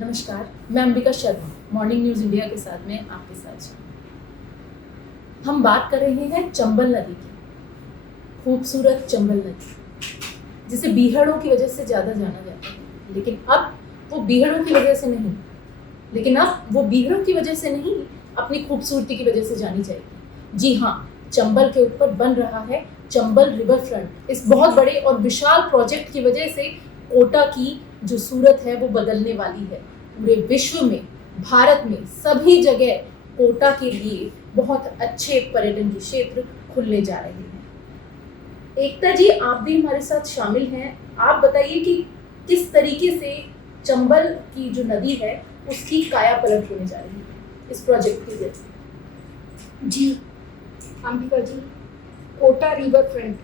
नमस्कार, मैं Ambika Sharma morning news India के साथ में आपके साथ हूँ। हम बात कर रहे हैं चंबल नदी की, खूबसूरत चंबल नदी, जिसे बीहड़ों की वजह से ज़्यादा जाना जाता है। लेकिन अब वो बीहड़ों की वजह से नहीं, अपनी खूबसूरती की वजह से जानी जाएगी। जी हाँ, चंबल के ऊपर बन रहा है चंबल रिवर फ्रंट। इस बहुत बड़े और विशाल प्रोजेक्ट की वजह से कोटा की जो सूरत है वो बदलने वाली है। पूरे विश्व में, भारत में सभी जगह कोटा के लिए बहुत अच्छे पर्यटन के क्षेत्र खुलने जा रहे हैं। एकता जी, आप भी हमारे साथ शामिल हैं। आप बताइए कि किस तरीके से चंबल की जो नदी है उसकी काया पलट होने जा रही है इस प्रोजेक्ट की वजह से। जी अंबिका जी, कोटा रिवर फ्रंट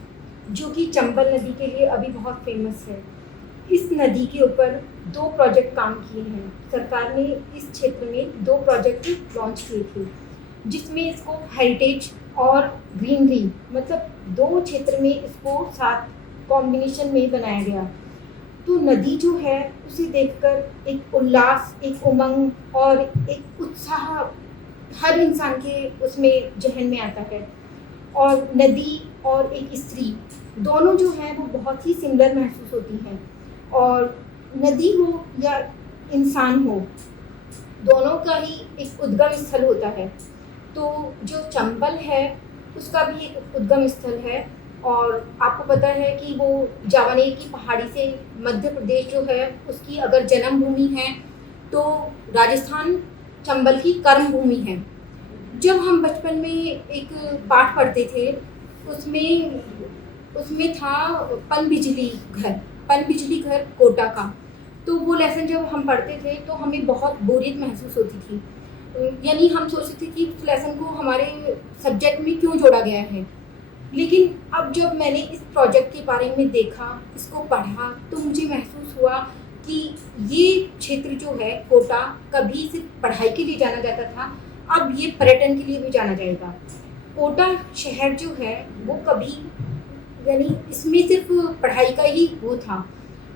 जो कि चंबल नदी के लिए अभी बहुत फेमस है, इस नदी के ऊपर 2 प्रोजेक्ट काम किए हैं। सरकार ने इस क्षेत्र में 2 प्रोजेक्ट लॉन्च किए थे, जिसमें इसको हेरिटेज और ग्रीनरी मतलब 2 क्षेत्र में इसको साथ कॉम्बिनेशन में बनाया गया। तो नदी जो है उसे देखकर एक उल्लास, एक उमंग और एक उत्साह हर इंसान के उसमें जहन में आता है। और नदी और एक स्त्री दोनों जो हैं वो बहुत ही सिमिलर महसूस होती हैं। और नदी हो या इंसान हो, दोनों का ही एक उद्गम स्थल होता है। तो जो चंबल है उसका भी एक उद्गम स्थल है। और आपको पता है कि वो जावनेर की पहाड़ी से मध्य प्रदेश जो है उसकी अगर जन्मभूमि है, तो राजस्थान चंबल की कर्म भूमि है। जब हम बचपन में एक पाठ पढ़ते थे, उसमें था पन बिजली घर कोटा का। तो वो लेसन जब हम पढ़ते थे तो हमें बहुत बोरियत महसूस होती थी। यानी हम सोचते थे कि इस लेसन को हमारे सब्जेक्ट में क्यों जोड़ा गया है। लेकिन अब जब मैंने इस प्रोजेक्ट के बारे में देखा, इसको पढ़ा, तो मुझे महसूस हुआ कि ये क्षेत्र जो है कोटा, कभी सिर्फ पढ़ाई के लिए जाना जाता था, अब ये पर्यटन के लिए भी जाना जाएगा। कोटा शहर जो है वो कभी यानी इसमें सिर्फ पढ़ाई का ही वो था,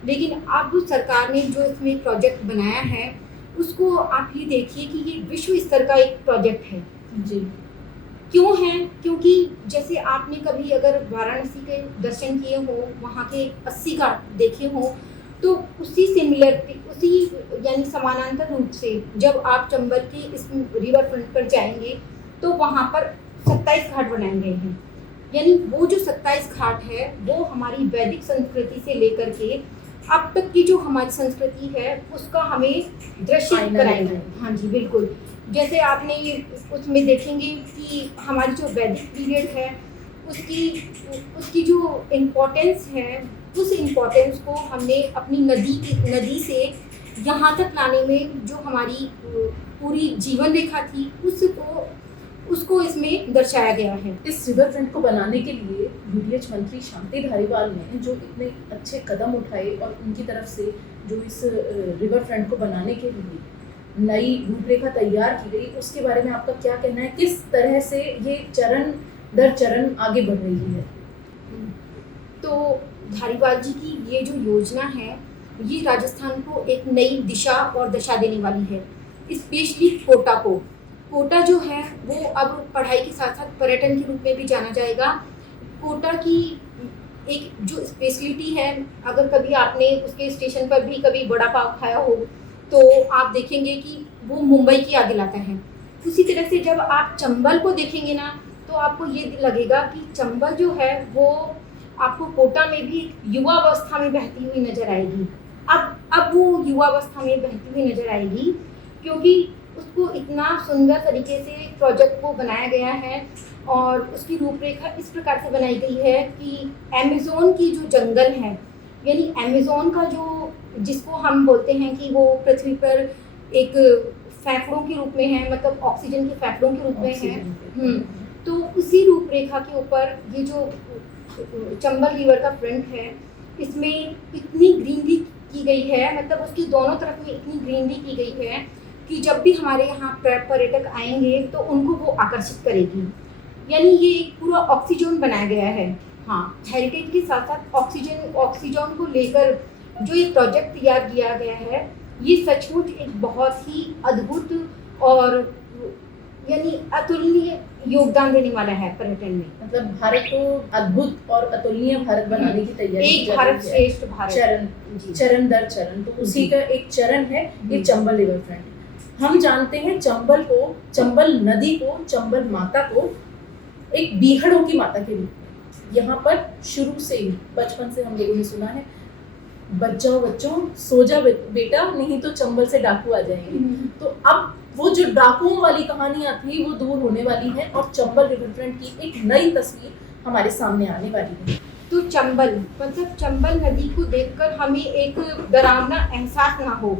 लेकिन अब सरकार ने जो इसमें प्रोजेक्ट बनाया है उसको आप ये देखिए कि ये विश्व स्तर का एक प्रोजेक्ट है। जी, क्यों है? क्योंकि जैसे आपने कभी अगर वाराणसी के दर्शन किए हो, वहाँ के 80 घाट देखे हो, तो उसी यानी समानांतर रूप से जब आप चंबल के इस रिवर फ्रंट पर जाएंगे तो वहाँ पर 27 घाट बनाए गए हैं। यानी वो जो 27 घाट है वो हमारी वैदिक संस्कृति से लेकर के अब तक की जो हमारी संस्कृति है उसका हमें दृश्य कराएंगे। हाँ जी, बिल्कुल। जैसे आपने उसमें देखेंगे कि हमारी जो वैदिक पीरियड है उसकी जो इम्पोर्टेंस है, उस इम्पोर्टेंस को हमने अपनी नदी से यहाँ तक लाने में जो हमारी पूरी जीवन रेखा थी उसको इसमें दर्शाया गया है। इस रिवर फ्रंट को बनाने के लिए यूडीएच मंत्री शांति धारीवाल ने जो इतने अच्छे कदम उठाए और उनकी तरफ से जो इस रिवर फ्रंट को बनाने के लिए नई रूपरेखा तैयार की गई, उसके बारे में आपका क्या कहना है? किस तरह से ये चरण दर चरण आगे बढ़ रही है? तो धारीवाल जी की ये जो योजना है ये राजस्थान को एक नई दिशा और दशा देने वाली है। स्पेशली कोटा जो है वो अब पढ़ाई के साथ साथ पर्यटन के रूप में भी जाना जाएगा। कोटा की एक जो स्पेशलिटी है, अगर कभी आपने उसके स्टेशन पर भी कभी वड़ा पाव खाया हो तो आप देखेंगे कि वो मुंबई की आगे लाता है। उसी तरह से जब आप चंबल को देखेंगे ना, तो आपको ये लगेगा कि चंबल जो है वो आपको कोटा में भी युवावस्था में बहती हुई नजर आएगी। अब वो युवावस्था में बहती हुई नजर आएगी क्योंकि उसको इतना सुंदर तरीके से प्रोजेक्ट को बनाया गया है। और उसकी रूपरेखा इस प्रकार से बनाई गई है कि अमेज़न की जो जंगल है, यानी अमेज़न का जो जिसको हम बोलते हैं कि वो पृथ्वी पर एक फेफड़ों के रूप में है, मतलब ऑक्सीजन के फेफड़ों के रूप में है। तो उसी रूपरेखा के ऊपर ये जो चंबल रिवर का फ्रंट है, इसमें इतनी ग्रीनरी की गई है, मतलब उसकी दोनों तरफ में इतनी ग्रीनरी की गई है कि जब भी हमारे यहाँ पर्यटक आएंगे तो उनको वो आकर्षित करेगी। यानी ये एक पूरा ऑक्सीजन बनाया गया है। हाँ, हेरिटेज के साथ साथ ऑक्सीजन को लेकर जो ये प्रोजेक्ट तैयार किया गया है ये सचमुच एक बहुत ही अद्भुत और यानी अतुलनीय योगदान देने वाला है पर्यटन में। मतलब भारत को अद्भुत और अतुलनीय भारत बनाने की तैयारी एक चल भारत रही है। श्रेष्ठ भारत चरण जी। चरण दर चरण, तो उसी का एक चरण है ये चंबल रिवर फ्रंट। हम जानते हैं चंबल को, चंबल नदी को, चंबल माता को एक बीहड़ों की माता के रूप में यहाँ पर शुरू से ही बचपन से हम लोगों ने सुना है, बच जाओ बच्चों, सो जा बेटा, नहीं तो चंबल से डाकू आ जाएंगे। तो अब वो जो डाकुओं वाली कहानियां थी वो दूर होने वाली है और चंबल रिवर फ्रंट की एक नई तस्वीर हमारे सामने आने वाली है। तो चंबल मतलब चंबल नदी को देखकर हमें एक डरावना एहसास ना हो,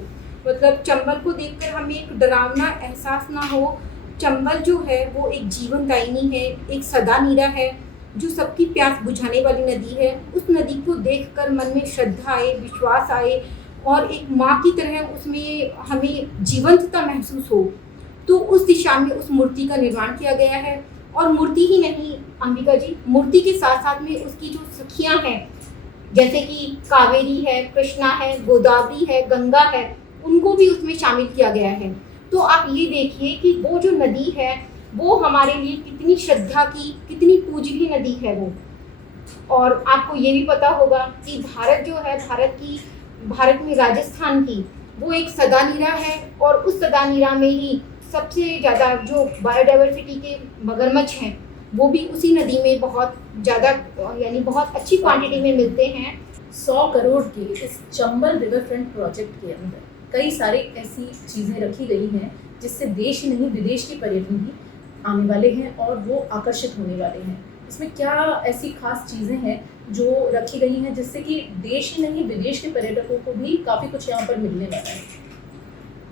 मतलब चंबल को देखकर हमें एक डरावना एहसास ना हो। चंबल जो है वो एक जीवनदायिनी है, एक सदा नीरा है, जो सबकी प्यास बुझाने वाली नदी है। उस नदी को देखकर मन में श्रद्धा आए, विश्वास आए और एक माँ की तरह उसमें हमें जीवंतता महसूस हो, तो उस दिशा में उस मूर्ति का निर्माण किया गया है। और मूर्ति ही नहीं अंबिका जी, मूर्ति के साथ साथ में उसकी जो सखियाँ हैं, जैसे कि कावेरी है, कृष्णा है, गोदावरी है, गंगा है, उनको भी उसमें शामिल किया गया है। तो आप ये देखिए कि वो जो नदी है वो हमारे लिए कितनी श्रद्धा की, कितनी पूजनीय नदी है वो। और आपको ये भी पता होगा कि भारत जो है, भारत में राजस्थान की वो एक सदानीरा है और उस सदानीरा में ही सबसे ज़्यादा जो बायोडाइवर्सिटी के मगरमच्छ हैं वो भी उसी नदी में बहुत ज़्यादा यानी बहुत अच्छी क्वांटिटी में मिलते हैं। 100 करोड़ के इस चंबल रिवर फ्रंट प्रोजेक्ट के अंदर कई सारे ऐसी चीज़ें रखी गई हैं जिससे देश ही नहीं विदेश के पर्यटन भी आने वाले हैं और वो आकर्षित होने वाले हैं। इसमें क्या ऐसी खास चीज़ें हैं जो रखी गई हैं जिससे कि देश ही नहीं विदेश के पर्यटकों को भी काफ़ी कुछ यहाँ पर मिलने वाला है?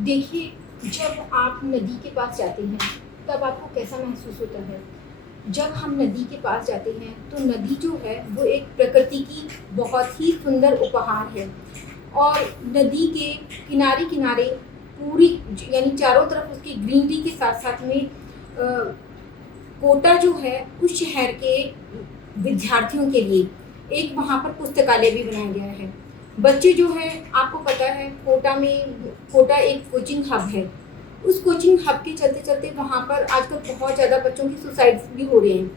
देखिए, जब आप नदी के पास जाते हैं तब आपको कैसा महसूस होता है? जब हम नदी के पास जाते हैं तो नदी जो है वो एक प्रकृति की बहुत ही सुंदर उपहार है और नदी के किनारे किनारे पूरी यानी चारों तरफ उसकी ग्रीनरी के साथ साथ में कोटा जो है उस शहर के विद्यार्थियों के लिए एक वहाँ पर पुस्तकालय भी बनाया गया है। बच्चे जो हैं, आपको पता है कोटा एक कोचिंग हब है। उस कोचिंग हब के चलते चलते वहाँ पर आजकल बहुत ज़्यादा बच्चों की सुसाइड्स भी हो रहे हैं।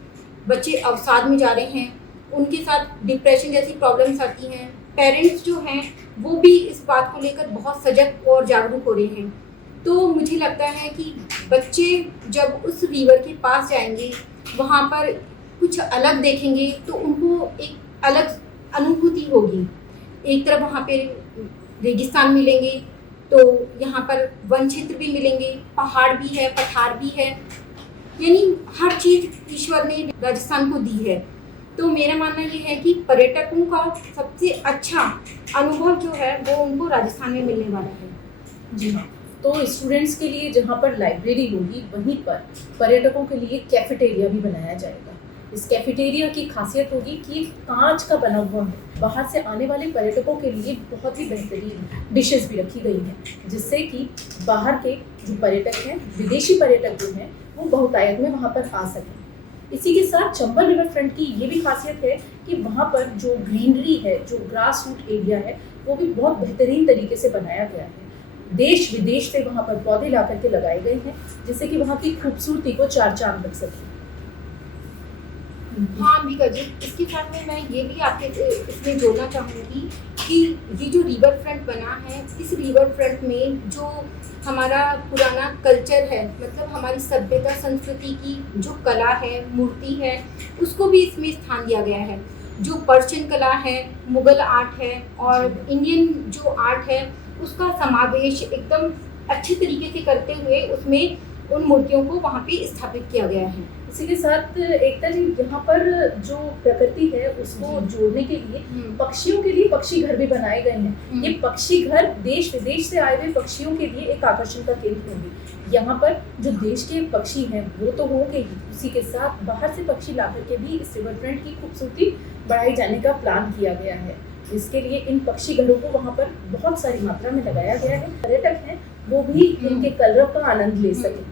बच्चे अवसाद में जा रहे हैं, उनके साथ डिप्रेशन जैसी प्रॉब्लम्स आती हैं। पेरेंट्स जो हैं वो भी इस बात को लेकर बहुत सजग और जागरूक हो रहे हैं। तो मुझे लगता है कि बच्चे जब उस रिवर के पास जाएंगे, वहाँ पर कुछ अलग देखेंगे तो उनको एक अलग अनुभूति होगी। एक तरफ वहाँ पे रेगिस्तान मिलेंगे तो यहाँ पर वन क्षेत्र भी मिलेंगे, पहाड़ भी है, पठार भी है, यानी हर चीज़ ईश्वर ने राजस्थान को दी है। तो मेरा मानना ये है कि पर्यटकों का सबसे अच्छा अनुभव जो है वो उनको राजस्थान में मिलने वाला है। जी हाँ, तो स्टूडेंट्स के लिए जहाँ पर लाइब्रेरी होगी वहीं पर पर्यटकों के लिए कैफेटेरिया भी बनाया जाएगा। इस कैफेटेरिया की खासियत होगी कि कांच का बना हुआ है, बाहर से आने वाले पर्यटकों के लिए बहुत ही बेहतरीन डिशेस भी रखी गई हैं जिससे कि बाहर के जो पर्यटक हैं, विदेशी पर्यटक जो हैं, वो बहुतायत में वहाँ पर आ सकें। इसी के साथ चंबल रिवर फ्रंट की ये भी खासियत है कि वहाँ पर जो ग्रीनरी है, जो ग्रास रूट एरिया है, वो भी बहुत बेहतरीन तरीके से बनाया गया है। देश विदेश से वहाँ पर पौधे ला करके लगाए गए हैं जिससे कि वहाँ की खूबसूरती को चार चांद लग सके। हाँ अंबिका जी, इसके साथ में मैं ये भी आपके इसमें जोड़ना चाहूँगी कि ये जो रिवर फ्रंट बना है, इस रिवर फ्रंट में जो हमारा पुराना कल्चर है, मतलब हमारी सभ्यता संस्कृति की जो कला है, मूर्ति है, उसको भी इसमें स्थान दिया गया है। जो पर्शियन कला है, मुगल आर्ट है और इंडियन जो आर्ट है, उसका समावेश एकदम अच्छे तरीके से करते हुए उसमें उन मूर्तियों को वहाँ पे स्थापित किया गया है। इसी के साथ एकता जी, यहाँ पर जो प्रकृति है उसको जोड़ने के लिए पक्षियों के लिए पक्षी घर भी बनाए गए हैं। ये पक्षी घर देश विदेश से आए हुए पक्षियों के लिए एक आकर्षण का केंद्र होंगे। यहाँ पर जो देश के पक्षी हैं वो तो होंगे ही, उसी के साथ बाहर से पक्षी ला करके भी इस रिवर फ्रंट की खूबसूरती बढ़ाई जाने का प्लान किया गया है। इसके लिए इन पक्षी घरों को वहाँ पर बहुत सारी मात्रा में लगाया गया है। पर्यटक हैं वो भी इनके कलरव का आनंद ले सकें।